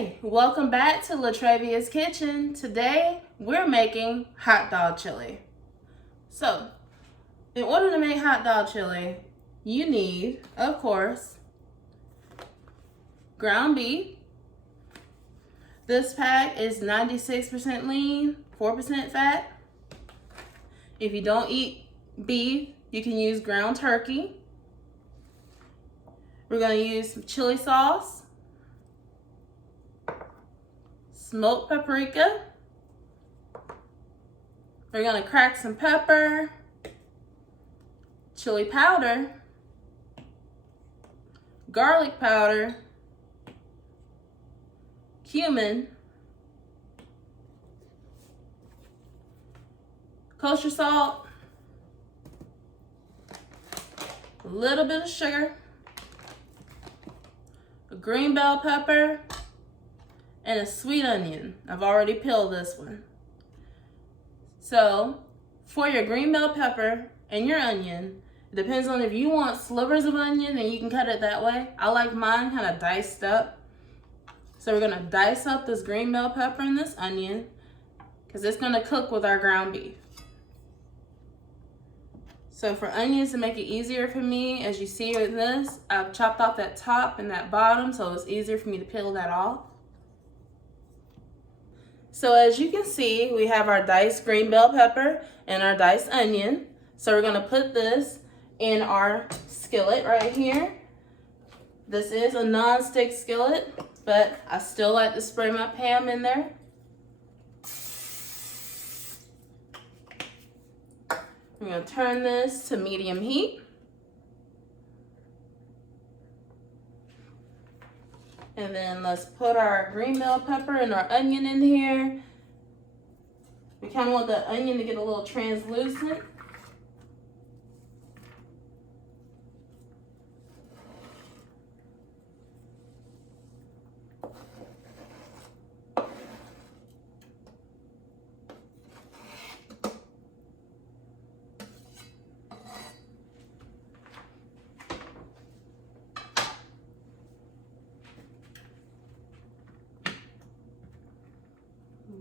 Hey, welcome back to Latravia's Kitchen. Today we're making hot dog chili. So, in order to make hot dog chili, you need, of course, ground beef. This pack is 96% lean, 4% fat. If you don't eat beef, you can use ground turkey. We're going to use some chili sauce, smoked paprika. We're going to crack some pepper, chili powder, garlic powder, cumin, kosher salt, a little bit of sugar, a green bell pepper, and a sweet onion. I've already peeled this one. So, for your green bell pepper and your onion, it depends on if you want slivers of onion, and you can cut it that way. I like mine kind of diced up. So we're gonna dice up this green bell pepper and this onion because it's gonna cook with our ground beef. So for onions, to make it easier for me, as you see with this, I've chopped off that top and that bottom so it's easier for me to peel that off. So as you can see, we have our diced green bell pepper and our diced onion. So we're gonna put this in our skillet right here. This is a non-stick skillet, but I still like to spray my Pam in there. We're gonna turn this to medium heat. And then let's put our green bell pepper and our onion in here. We kind of want the onion to get a little translucent.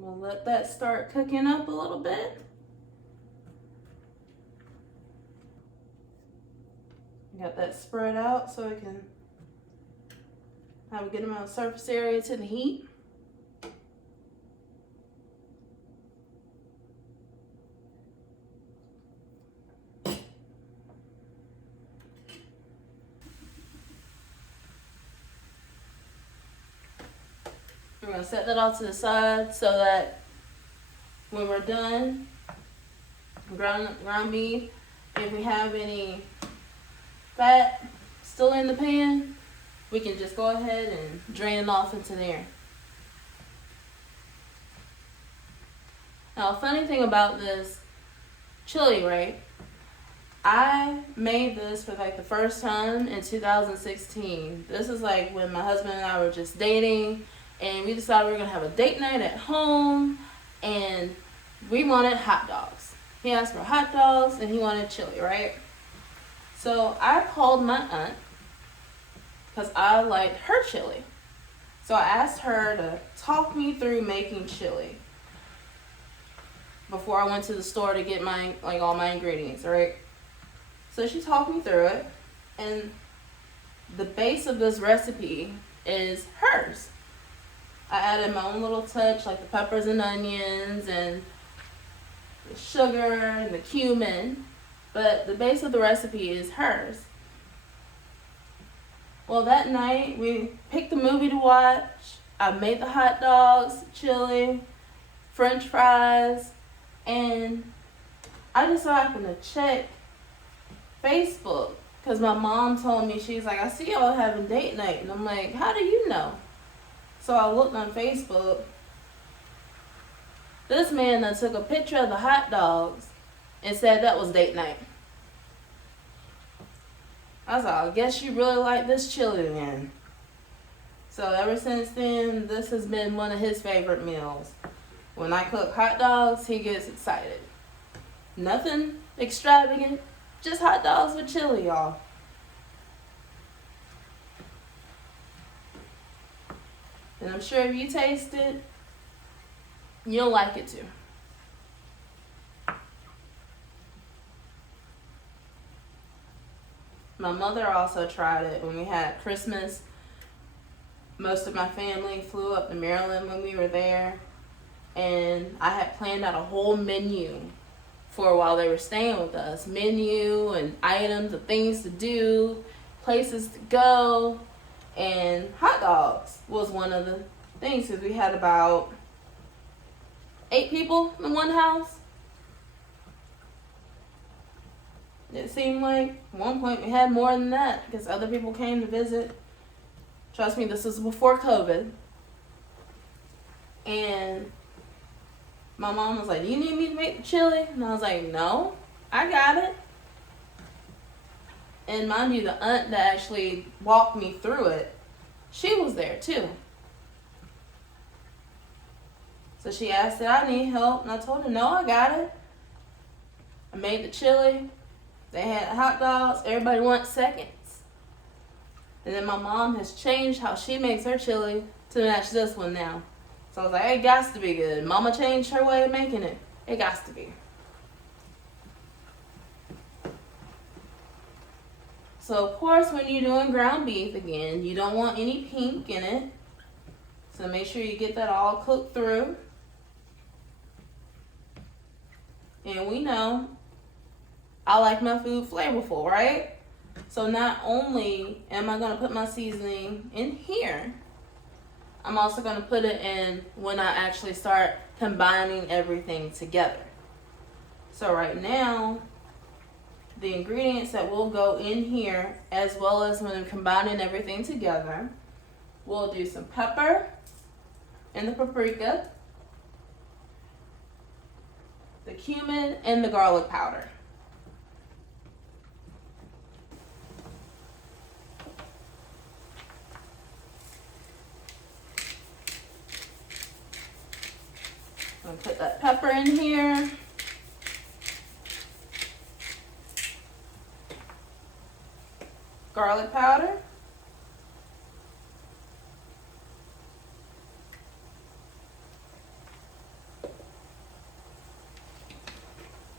We'll let that start cooking up a little bit. Got that spread out so it can have a good amount of surface area to the heat. We're going to set that off to the side so that when we're done ground beef, if we have any fat still in the pan, we can just go ahead and drain it off into there. Now, a funny thing about this chili, right? I made this for like the first time in 2016. This is like when my husband and I were just dating, and we decided we were gonna have a date night at home, and we wanted hot dogs. He asked for hot dogs and he wanted chili, right? So I called my aunt because I liked her chili. So I asked her to talk me through making chili before I went to the store to get my all my ingredients, right? So she talked me through it, and the base of this recipe is hers. I added my own little touch, like the peppers and onions and the sugar and the cumin, but the base of the recipe is hers. Well, that night we picked a movie to watch. I made the hot dogs, chili, French fries, and I just so happened to check Facebook because my mom told me, she's like, I see y'all having date night, and I'm like, how do you know? So I looked on Facebook. This man that took a picture of the hot dogs and said that was date night. I was like, I guess you really like this chili then. So ever since then, this has been one of his favorite meals. When I cook hot dogs, he gets excited. Nothing extravagant, just hot dogs with chili, y'all. And I'm sure if you taste it, you'll like it too. My mother also tried it when we had Christmas. Most of my family flew up to Maryland when we were there. And I had planned out a whole menu for while they were staying with us. Menu and items of things to do, places to go. And hot dogs was one of the things because we had about 8 people in one house. It seemed like at one point we had more than that because other people came to visit. Trust me, this was before COVID. And my mom was like, "Do you need me to make the chili?" And I was like, "No, I got it." And mind you, the aunt that actually walked me through it, she was there too. So she asked, "Did I need help?" And I told her, "No, I got it." I made the chili. They had hot dogs. Everybody wants seconds. And then my mom has changed how she makes her chili to match this one now. So I was like, it got to be good. Mama changed her way of making it. It got to be. So of course, when you're doing ground beef again, you don't want any pink in it. So make sure you get that all cooked through. And we know I like my food flavorful, right? So not only am I going to put my seasoning in here, I'm also going to put it in when I actually start combining everything together. So right now, the ingredients that will go in here, as well as when I'm combining everything together, we'll do some pepper and the paprika, the cumin, and the garlic powder. I'm gonna put that pepper in here. Garlic powder.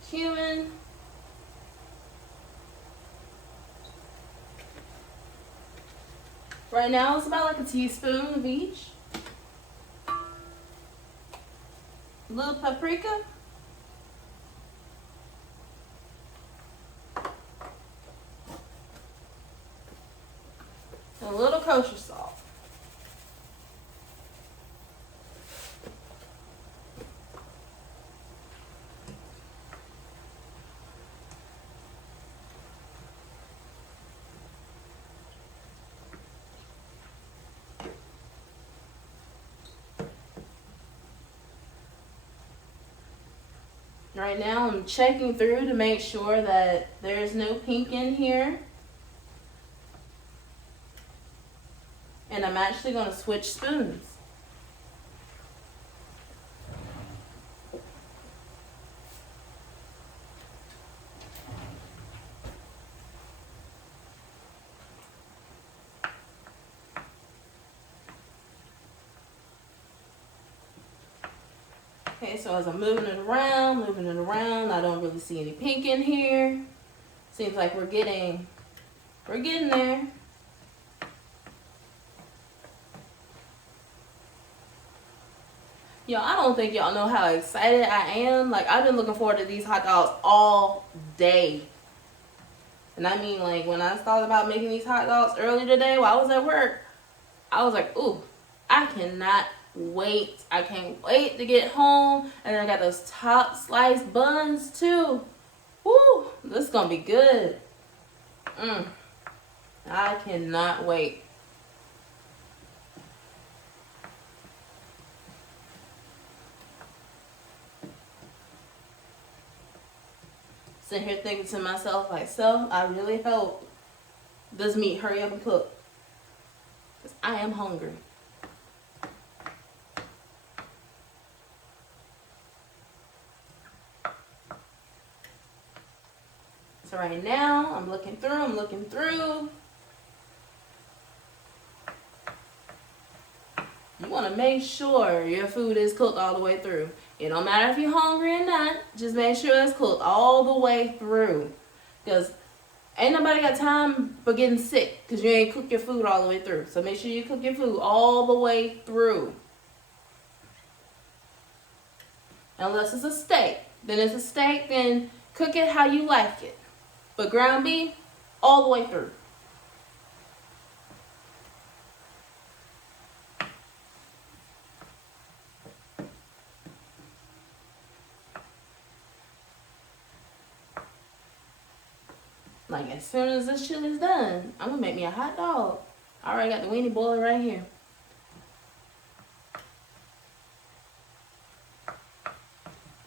Cumin. Right now it's about like a teaspoon of each. A little paprika. And a little kosher salt. Right now I'm checking through to make sure that there's no pink in here. And I'm actually going to switch spoons. Okay, so as I'm moving it around, I don't really see any pink in here. Seems like we're getting there. Y'all, I don't think y'all know how excited I am. Like, I've been looking forward to these hot dogs all day. And I mean, like, when I thought about making these hot dogs earlier today while I was at work, I was like, ooh, I cannot wait. I can't wait to get home. And then I got those top sliced buns too. Woo, this is gonna be good. I cannot wait. Sitting here thinking to myself, like, so I really hope this meat hurry up and cook, because I am hungry. So right now, I'm looking through. You want to make sure your food is cooked all the way through. It don't matter if you're hungry or not. Just make sure it's cooked all the way through. Because ain't nobody got time for getting sick because you ain't cooked your food all the way through. So make sure you cook your food all the way through. Unless it's a steak. Then it's a steak, then cook it how you like it. But ground beef, all the way through. Like as soon as this chili's done, I'm gonna make me a hot dog. I already got the weenie boiling right here.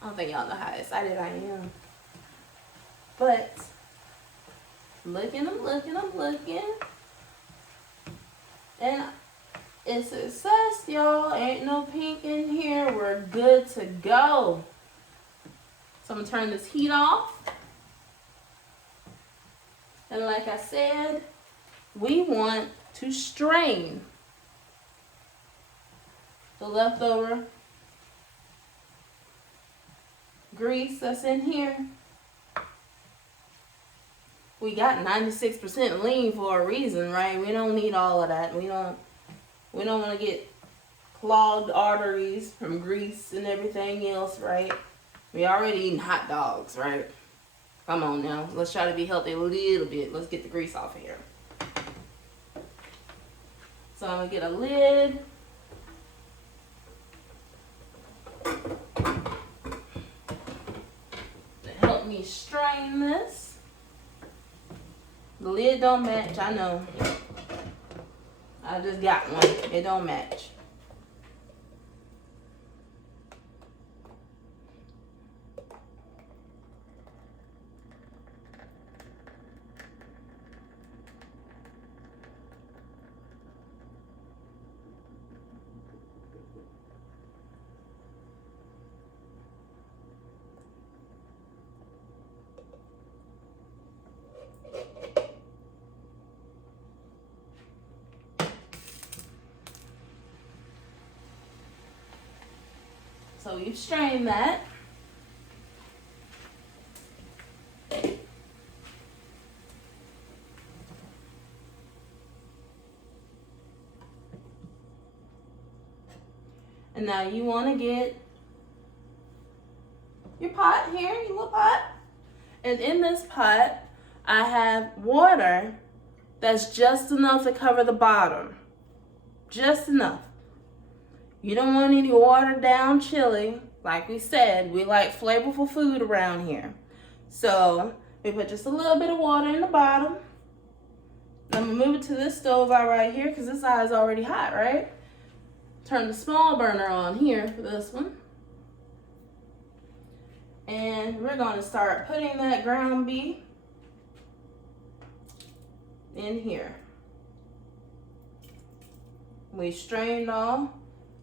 I don't think y'all know how excited I am. But I'm looking. And it's success, y'all. Ain't no pink in here. We're good to go. So I'm gonna turn this heat off. And like I said, we want to strain the leftover grease that's in here. We got 96% lean for a reason, right? We don't need all of that. We don't want to get clogged arteries from grease and everything else, right? We already eating hot dogs, right? Come on now. Let's try to be healthy a little bit. Let's get the grease off of here. So I'm going to get a lid. To help me strain this. The lid don't match, I know. I just got one. It don't match. So you've strained that. And now you want to get your pot here, your little pot. And in this pot, I have water that's just enough to cover the bottom. Just enough. You don't want any watered down chili. Like we said, we like flavorful food around here. So we put just a little bit of water in the bottom. I'm gonna move it to this stove out right here because this side is already hot, right? Turn the small burner on here for this one. And we're gonna start putting that ground beef in here. We strained off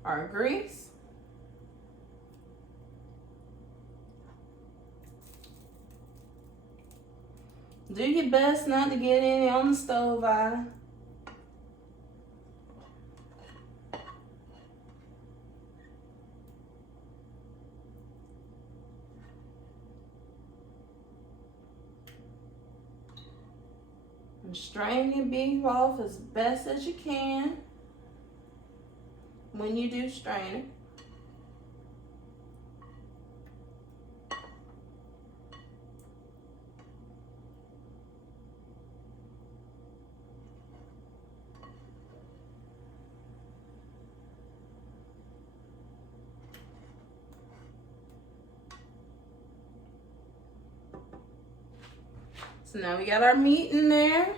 our grease. Do your best not to get any on the stove eye. And strain your beef off as best as you can when you do strain it. So now we got our meat in there.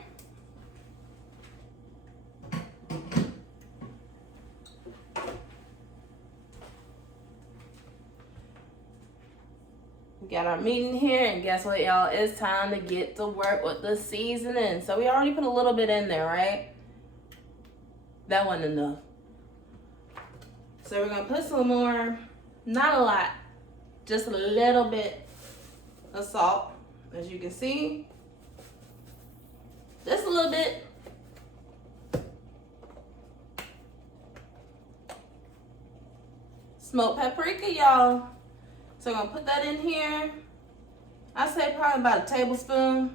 We got our meat in here, and guess what, y'all? It's time to get to work with the seasoning. So we already put a little bit in there, right? That wasn't enough. So we're gonna put some more, not a lot, just a little bit of salt, as you can see. Just a little bit. smoked paprika, y'all. So I'm gonna put that in here. I say probably about a tablespoon.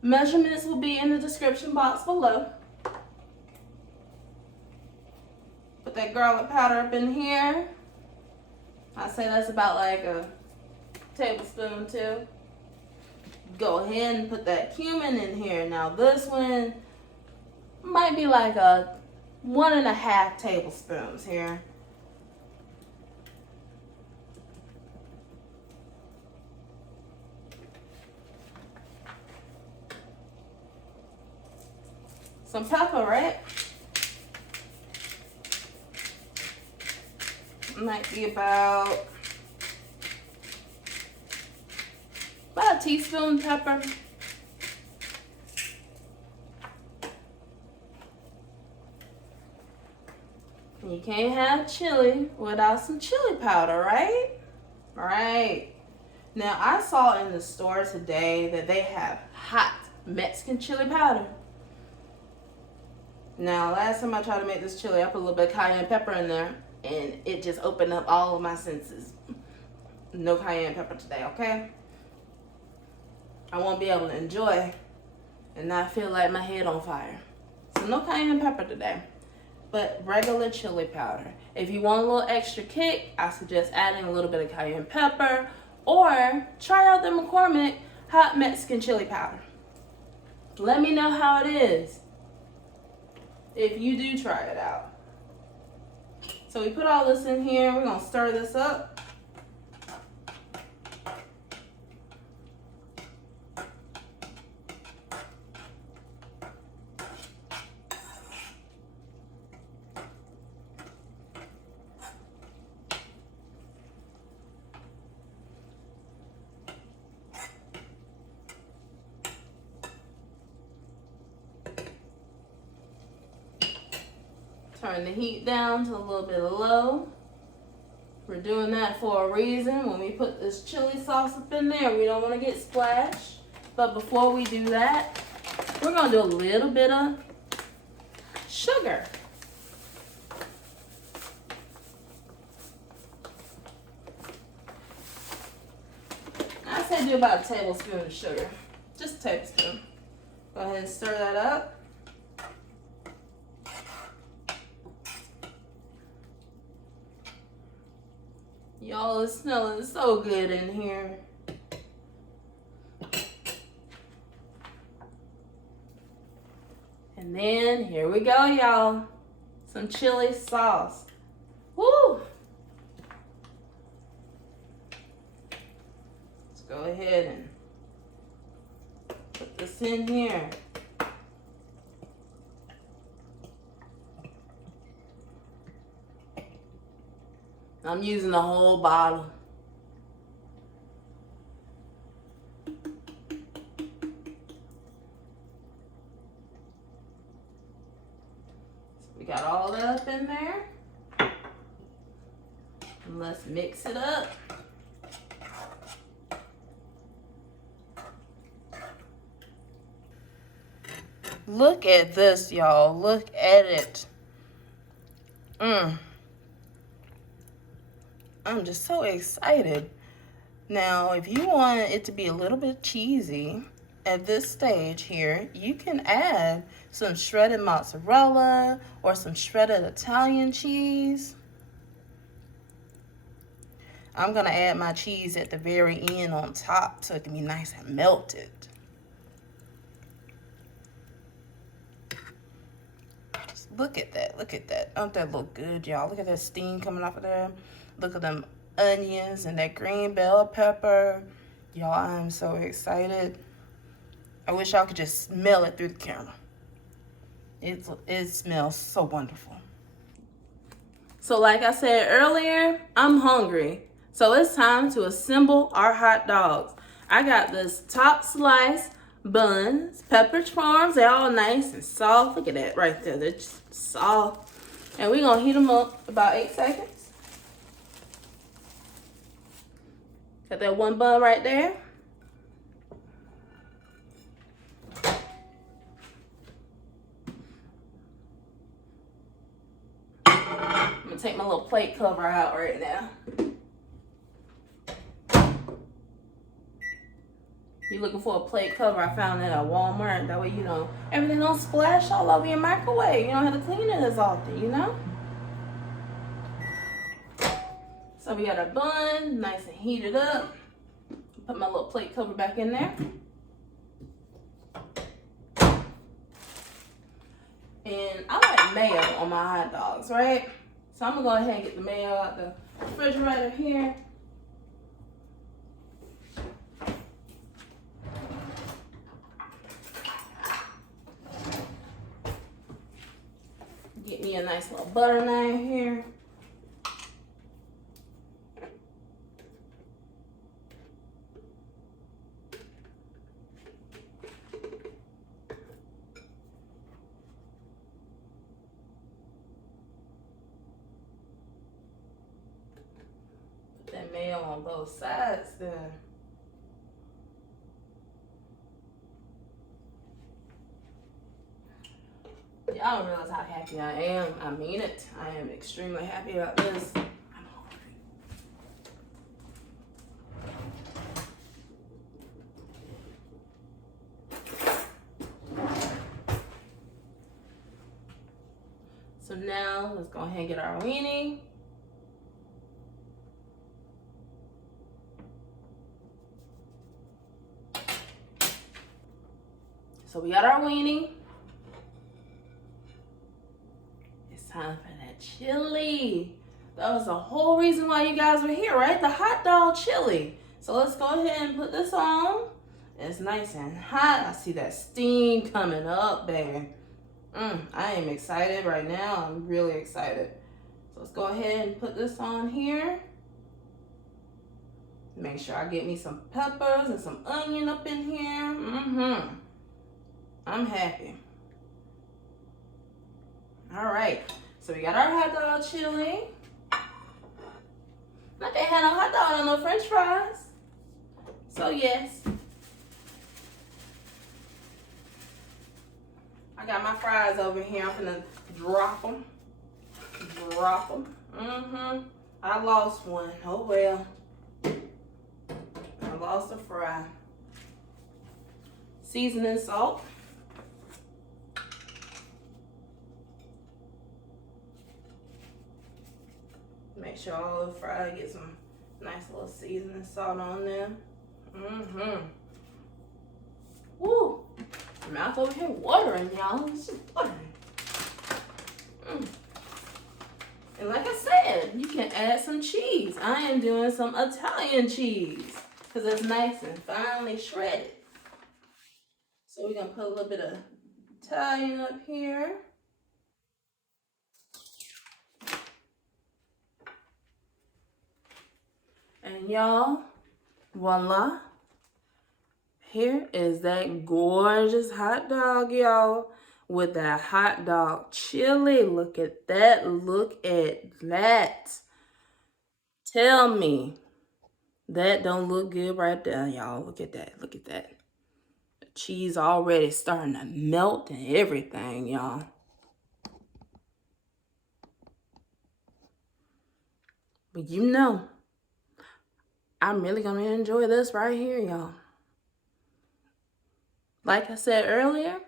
Measurements will be in the description box below. Put that garlic powder up in here. I say that's about like a tablespoon too. Go ahead and put that cumin in here. Now this one might be like a 1.5 tablespoons here. Some pepper, right? Might be about a teaspoon pepper. You can't have chili without some chili powder, right? Right. Now I saw in the store today that they have hot Mexican chili powder. Now last time I tried to make this chili, I put a little bit of cayenne pepper in there and it just opened up all of my senses. No cayenne pepper today, okay? I won't be able to enjoy and not feel like my head on fire. So no cayenne pepper today, but regular chili powder. If you want a little extra kick, I suggest adding a little bit of cayenne pepper or try out the McCormick hot Mexican chili powder. Let me know how it is if you do try it out. So we put all this in here. We're gonna stir this up. Turn the heat down to a little bit low. We're doing that for a reason. When we put this chili sauce up in there, we don't want to get splashed. But before we do that, we're going to do a little bit of sugar. I say do about a tablespoon of sugar. Just a tablespoon. Go ahead and stir that up. Y'all, it's smelling so good in here. And then here we go, y'all. Some chili sauce. Woo! Let's go ahead and put this in here. I'm using the whole bottle. So we got all that up in there. And let's mix it up. Look at this, y'all. Look at it. I'm just so excited. Now, if you want it to be a little bit cheesy at this stage here, you can add some shredded mozzarella or some shredded Italian cheese. I'm gonna add my cheese at the very end on top so it can be nice and melted. Just look at that, look at that. Don't that look good, y'all? Look at that steam coming off of there. Look at them onions and that green bell pepper. Y'all, I'm so excited. I wish y'all could just smell it through the camera. It smells so wonderful. So like I said earlier, I'm hungry. So it's time to assemble our hot dogs. I got this top slice buns, Pepperidge Farms. They're all nice and soft. Look at that right there. They're just soft. And we're going to heat them up about 8 seconds. Got that one bun right there. I'm gonna take my little plate cover out right now. You're looking for a plate cover, I found it at Walmart. That way, you know, everything don't splash all over your microwave. You don't have to clean it as often, you know? So we got our bun, nice and heated up. Put my little plate cover back in there. And I like mayo on my hot dogs, right? So I'm gonna go ahead and get the mayo out the refrigerator here. Get me a nice little butter knife here. Put that mayo on both sides there. Y'all don't realize how happy I am. I mean it. I am extremely happy about this. I'm hungry. So now let's go ahead and get our weenie. So we got our weenie. Time for that chili. That was the whole reason why you guys were here, right? The hot dog chili. So let's go ahead and put this on. It's nice and hot. I see that steam coming up, baby. I am excited right now. I'm really excited. So let's go ahead and put this on here. Make sure I get me some peppers and some onion up in here. I'm happy. All right, so we got our hot dog chili. I can't have no hot dog and no french fries. So yes. I got my fries over here. I'm gonna drop them. Drop them. I lost one. Oh well. I lost a fry. Seasoning salt. Make sure all the fries get some nice little seasoning salt on them. Woo! My mouth over here watering, y'all. It's just watering. And like I said, you can add some cheese. I am doing some Italian cheese because it's nice and finely shredded. So we're gonna put a little bit of Italian up here. And y'all, voila. Here is that gorgeous hot dog, y'all, with that hot dog chili. Look at that. Look at that. Tell me that don't look good right there, y'all. Look at that. Look at that. The cheese already starting to melt and everything, y'all. But you know, I'm really going to enjoy this right here, y'all. Like I said earlier,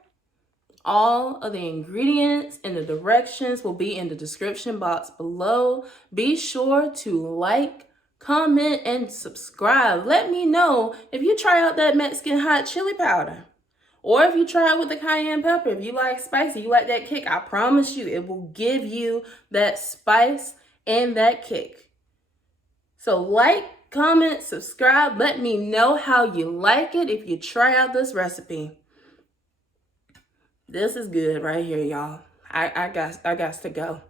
all of the ingredients and the directions will be in the description box below. Be sure to like, comment, and subscribe. Let me know if you try out that Mexican hot chili powder. Or if you try it with the cayenne pepper. If you like spicy, you like that kick, I promise you it will give you that spice and that kick. So like, comment, subscribe. Let me know how you like it if you try out this recipe. This is good right here, y'all. I got to go.